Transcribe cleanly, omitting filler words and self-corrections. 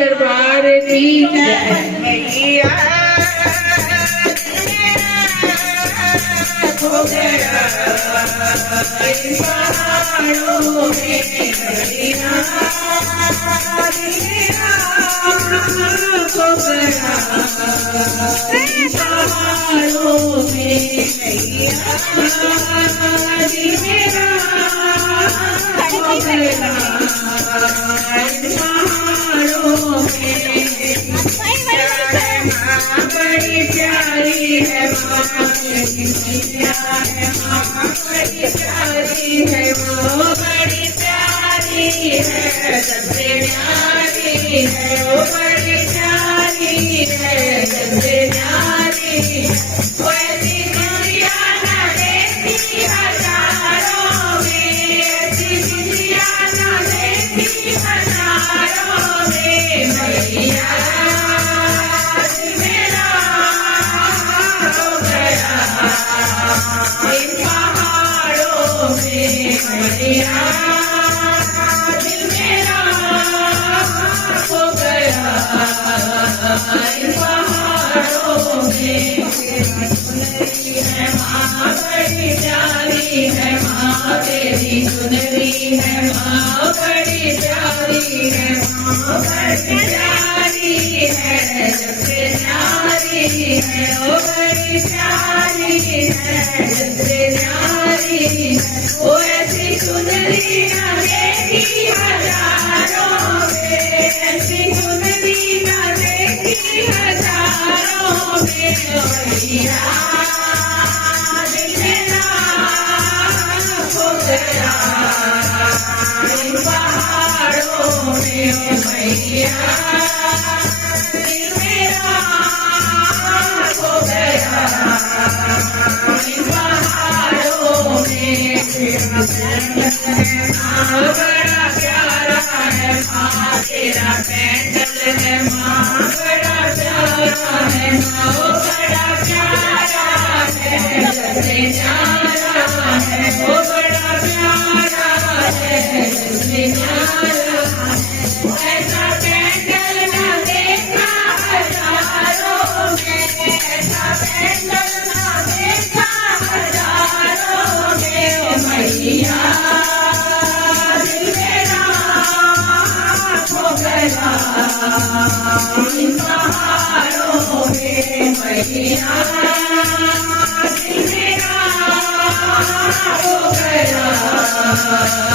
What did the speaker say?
दरबार की जय। मैया खो गया इन पहाड़ों में मैया खो गया इन पहाड़ों में मैया खो गया इन पहाड़ों में। बड़ी प्यारी है माँ मेरी मैया है माँ बड़ी प्यारी है वो बड़ी प्यारी है सबसे प्यारी है वो बड़ी प्यारी है सबसे प्यारी वो ऐसी दुनिया न देखी हजारों में ऐसी दुनिया न देखी हजारों में मैया इन पहाड़ों में मैया दिल मेरा खो गया इन पहाड़ों में। सुनरी है माँ बड़ी प्यारी है माँ तेरी सुनरी है माँ बड़ी प्यारी है माँ बड़ी प्यारी है सबसे प्यारी है वो बड़ी प्यारी है सबसे प्यारी वो ऐसी सुंदरी न देखी हजारों में ऐसी सुंदरी न देखी हजारों में मैया दिल मेरा खो गया इन पहाड़ों में मैया दिल मेरा खो गया इन पहाड़ों में। बड़ा प्यारा है माँ तेरा पैंडल है माँ बड़ा प्यारा है माँ बड़ा प्यारा है सबसे प्यारा है वो बड़ा प्यारा है सबसे प्यारा है ऐसा पैंडल न देखा हजारों में ऐसा पैंडल न देखा हजारों में मैया दिल मेरा खो गया इन पहाड़ों में मैया दिल मेरा खो गया